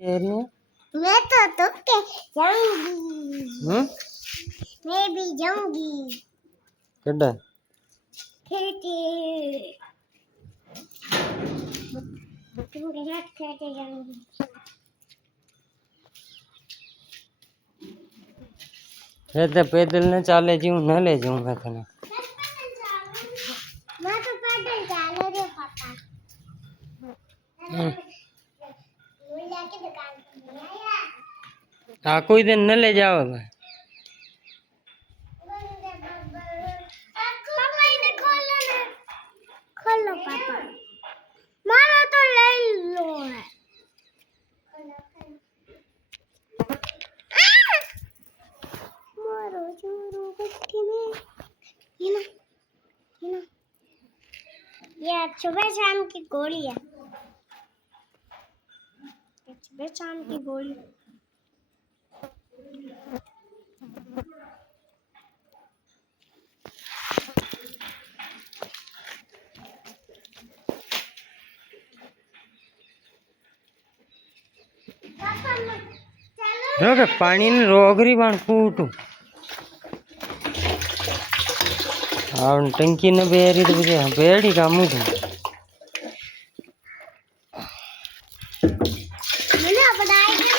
Area मैं तो के जाऊंगी। मैं भी जाऊंगी कड़ा खेलते। तुमके साथ खेलते जाऊंगी। तो पैदल न चाले जीव न ले जाऊं मैं तने मैं तो पैदल चल रे पापा। मैं जाके दुकान पे ले आया। हाँ कोई दिन न ले जाओ मैं पापा इन्हें खोलो ना। खोलो पापा। मारो तो ले लो है। मारो चोरो बच्चे में। ये लो, ये लो। ये सुबह शाम की गोली है। सुबह शाम की गोली। रो के पानी ने रोगरी बाण कूटू और टंकी ने बेरी तो बजे बेड़ी का मुंह मैंने बताया कि